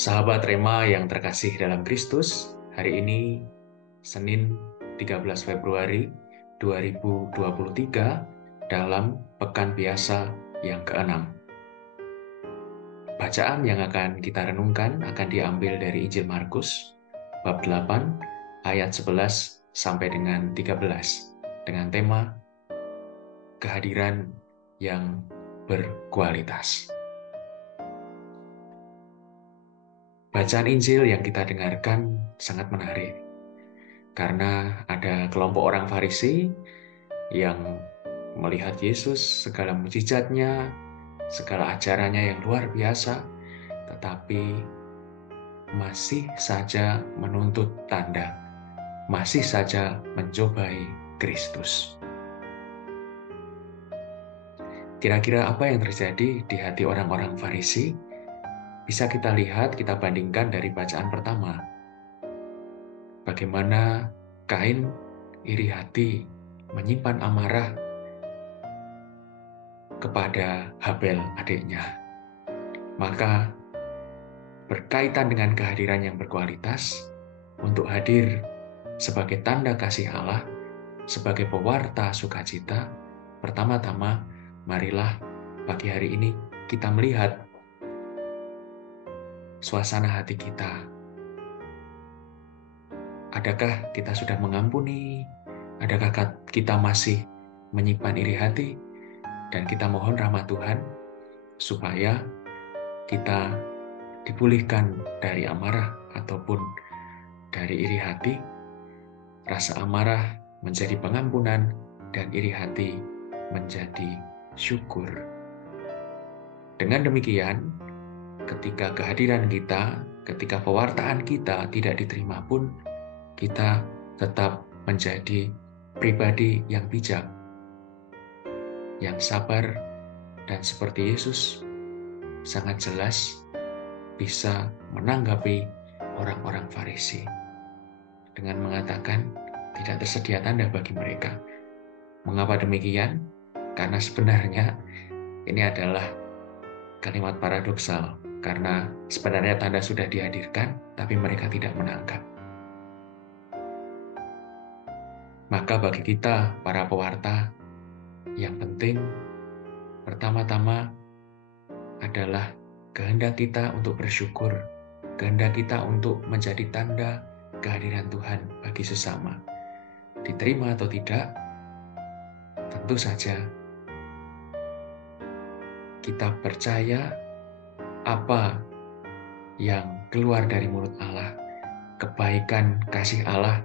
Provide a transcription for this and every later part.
Sahabat Rema yang terkasih dalam Kristus, hari ini Senin 13 Februari 2023 dalam Pekan Biasa yang ke-6. Bacaan yang akan kita renungkan akan diambil dari Injil Markus, bab 8, ayat 11 sampai dengan 13, dengan tema kehadiran yang berkualitas. Bacaan Injil yang kita dengarkan sangat menarik, karena ada kelompok orang Farisi yang melihat Yesus, segala mukjizatnya, segala ajarannya yang luar biasa, tetapi masih saja menuntut tanda, masih saja mencobai Kristus. Kira-kira apa yang terjadi di hati orang-orang Farisi? Bisa kita lihat, kita bandingkan dari bacaan pertama. Bagaimana Kain iri hati, menyimpan amarah kepada Habel adiknya. Maka berkaitan dengan kehadiran yang berkualitas, untuk hadir sebagai tanda kasih Allah, sebagai pewarta sukacita, pertama-tama marilah pagi hari ini kita melihat suasana hati kita. Adakah kita sudah mengampuni? Adakah kita masih menyimpan iri hati? Dan kita mohon rahmat Tuhan supaya kita dipulihkan dari amarah ataupun dari iri hati. Rasa amarah menjadi pengampunan dan iri hati menjadi syukur. Dengan demikian, ketika kehadiran kita, ketika pewartaan kita tidak diterima pun, kita tetap menjadi pribadi yang bijak, yang sabar, dan seperti Yesus sangat jelas bisa menanggapi orang-orang Farisi dengan mengatakan tidak tersedia tanda bagi mereka. Mengapa demikian? Karena sebenarnya ini adalah kalimat paradoksal, karena sebenarnya tanda sudah dihadirkan, tapi mereka tidak menangkap. Maka bagi kita, para pewarta, yang penting pertama-tama adalah kehendak kita untuk bersyukur, kehendak kita untuk menjadi tanda kehadiran Tuhan bagi sesama. Diterima atau tidak, tentu saja kita percaya apa yang keluar dari mulut Allah, kebaikan kasih Allah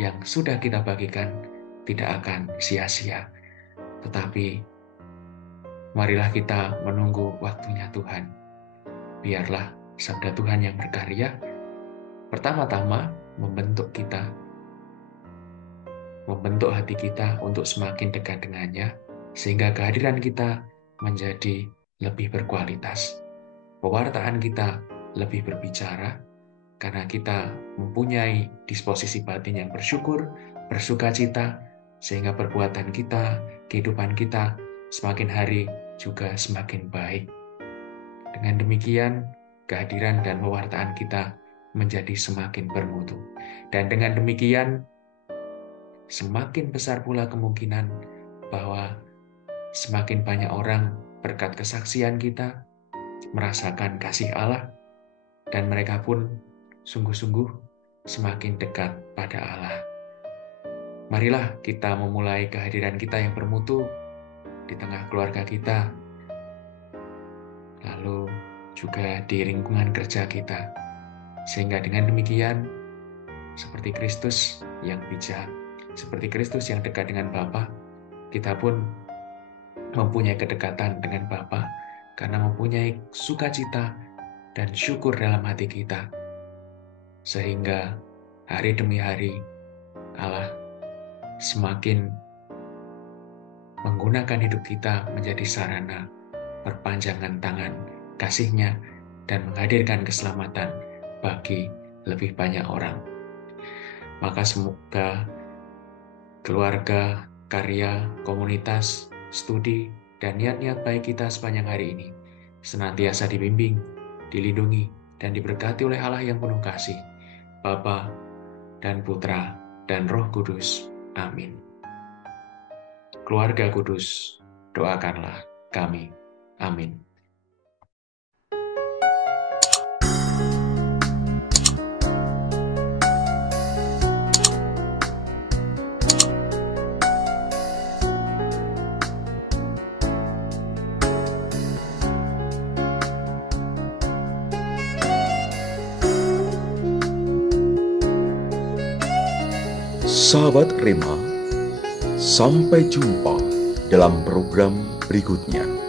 yang sudah kita bagikan tidak akan sia-sia. Tetapi marilah kita menunggu waktunya Tuhan. Biarlah sabda Tuhan yang berkarya pertama-tama membentuk kita, membentuk hati kita untuk semakin dekat dengannya, sehingga kehadiran kita menjadi lebih berkualitas. Pewartaan kita lebih berbicara, karena kita mempunyai disposisi batin yang bersyukur, bersukacita, sehingga perbuatan kita, kehidupan kita semakin hari juga semakin baik. Dengan demikian, kehadiran dan pewartaan kita menjadi semakin bermutu. Dan dengan demikian, semakin besar pula kemungkinan bahwa semakin banyak orang berkat kesaksian kita merasakan kasih Allah, dan mereka pun sungguh-sungguh semakin dekat pada Allah. Marilah kita memulai kehadiran kita yang bermutu di tengah keluarga kita, lalu juga di lingkungan kerja kita, sehingga dengan demikian seperti Kristus yang bijak, seperti Kristus yang dekat dengan Bapa, kita pun mempunyai kedekatan dengan Bapa karena mempunyai sukacita dan syukur dalam hati kita, sehingga hari demi hari Allah semakin menggunakan hidup kita menjadi sarana perpanjangan tangan kasih-Nya dan menghadirkan keselamatan bagi lebih banyak orang. Maka semoga keluarga, karya, komunitas, studi, dan niat-niat baik kita sepanjang hari ini senantiasa dibimbing, dilindungi, dan diberkati oleh Allah yang penuh kasih, Bapa dan Putra dan Roh Kudus. Amin. Keluarga kudus, doakanlah kami. Amin. Sahabat Rema, sampai jumpa dalam program berikutnya.